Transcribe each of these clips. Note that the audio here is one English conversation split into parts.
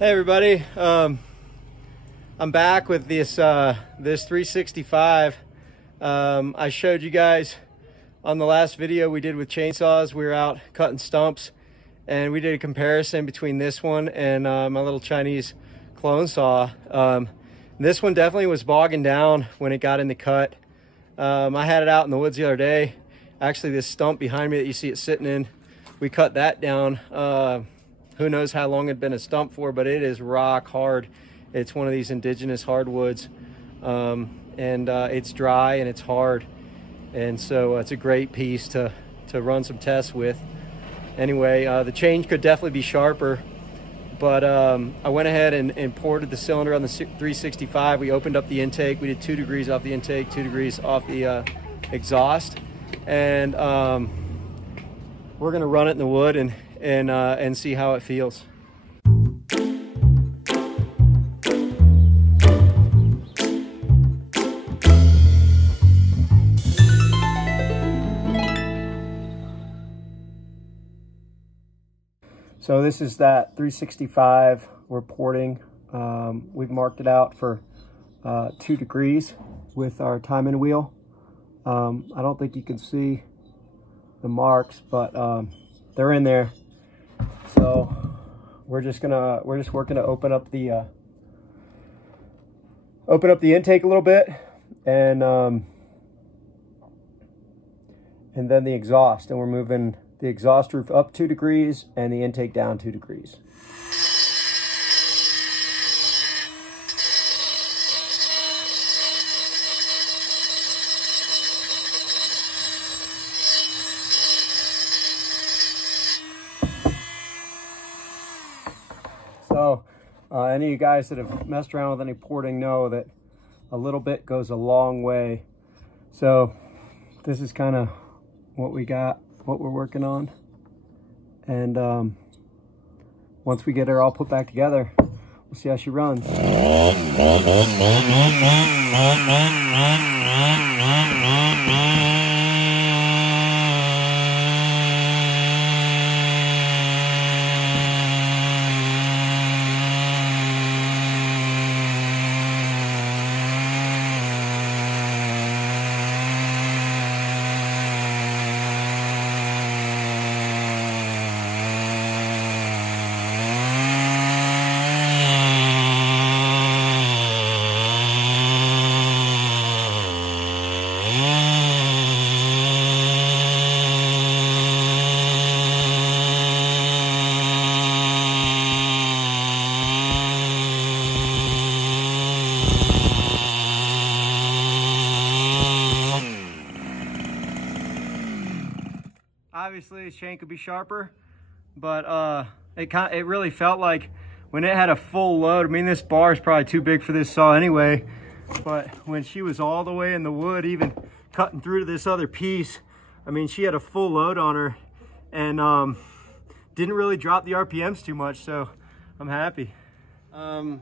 Hey everybody, I'm back with this 365. I showed you guys on the last video we did with chainsaws. We were out cutting stumps and we did a comparison between this one and my little Chinese clone saw. This one definitely was bogging down when it got in the cut. I had it out in the woods the other day. Actually, this stump behind me that you see it sitting in, we cut that down. Who knows how long it'd been a stump for, but it is rock hard. It's one of these indigenous hardwoods, and it's dry and it's hard, and so it's a great piece to run some tests with. Anyway, the change could definitely be sharper, but I went ahead and ported the cylinder on the 365. We opened up the intake. We did 2 degrees off the intake, 2 degrees off the exhaust, and we're gonna run it in the wood and see how it feels. So this is that 365 we're porting. We've marked it out for 2 degrees with our timing wheel. I don't think you can see the marks, but they're in there. So we're just working to open up the intake a little bit, and then the exhaust, and we're moving the exhaust roof up 2 degrees and the intake down 2 degrees. So any of you guys that have messed around with any porting know that a little bit goes a long way. So this is kind of what we got, what we're working on. And once we get her all put back together, we'll see how she runs. Obviously, the chain could be sharper, but it really felt like when it had a full load. I mean, this bar is probably too big for this saw anyway, but when she was all the way in the wood, even cutting through to this other piece, I mean, she had a full load on her, and didn't really drop the RPMs too much, so I'm happy. The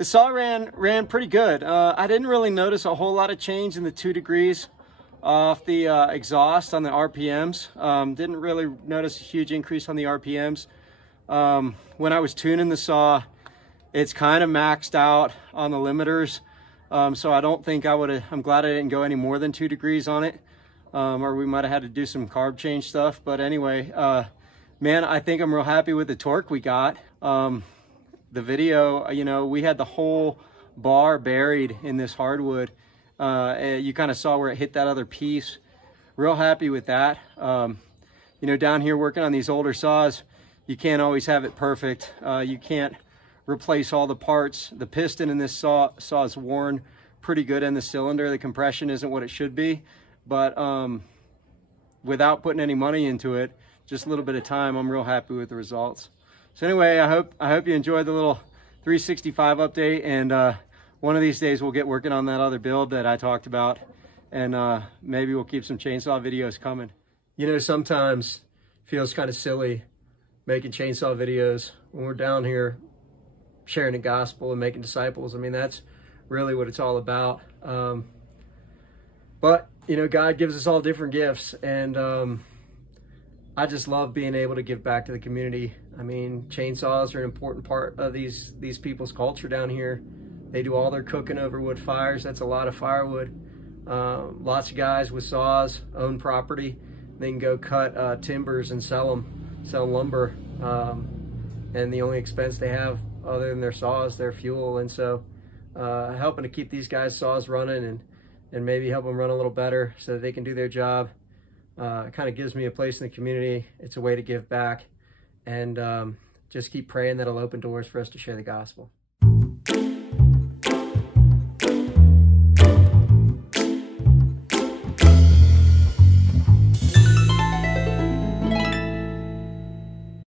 saw ran pretty good. I didn't really notice a whole lot of change in the 2 degrees off the exhaust on the RPMs. Didn't really notice a huge increase on the RPMs. When I was tuning the saw, it's kind of maxed out on the limiters, so I don't think I'm glad I didn't go any more than 2 degrees on it, or we might have had to do some carb change stuff. But anyway, man, I think I'm real happy with the torque we got. The video, you know, we had the whole bar buried in this hardwood. You kind of saw where it hit that other piece. Real happy with that. You know, down here working on these older saws, you can't always have it perfect. You can't replace all the parts. The piston in this saw is worn pretty good in the cylinder. The compression isn't what it should be, but without putting any money into it, just a little bit of time, I'm real happy with the results. So anyway, I hope you enjoyed the little 365 update, and one of these days we'll get working on that other build that I talked about, and maybe we'll keep some chainsaw videos coming. You know, sometimes it feels kind of silly making chainsaw videos when we're down here sharing the gospel and making disciples. I mean, that's really what it's all about. But, you know, God gives us all different gifts, and I just love being able to give back to the community. I mean, chainsaws are an important part of these people's culture down here. They do all their cooking over wood fires. That's a lot of firewood. Lots of guys with saws own property. They can go cut timbers and sell lumber. And the only expense they have other than their saws, their fuel. And so helping to keep these guys' saws running and maybe help them run a little better so that they can do their job. It kind of gives me a place in the community. It's a way to give back, and just keep praying that it'll open doors for us to share the gospel.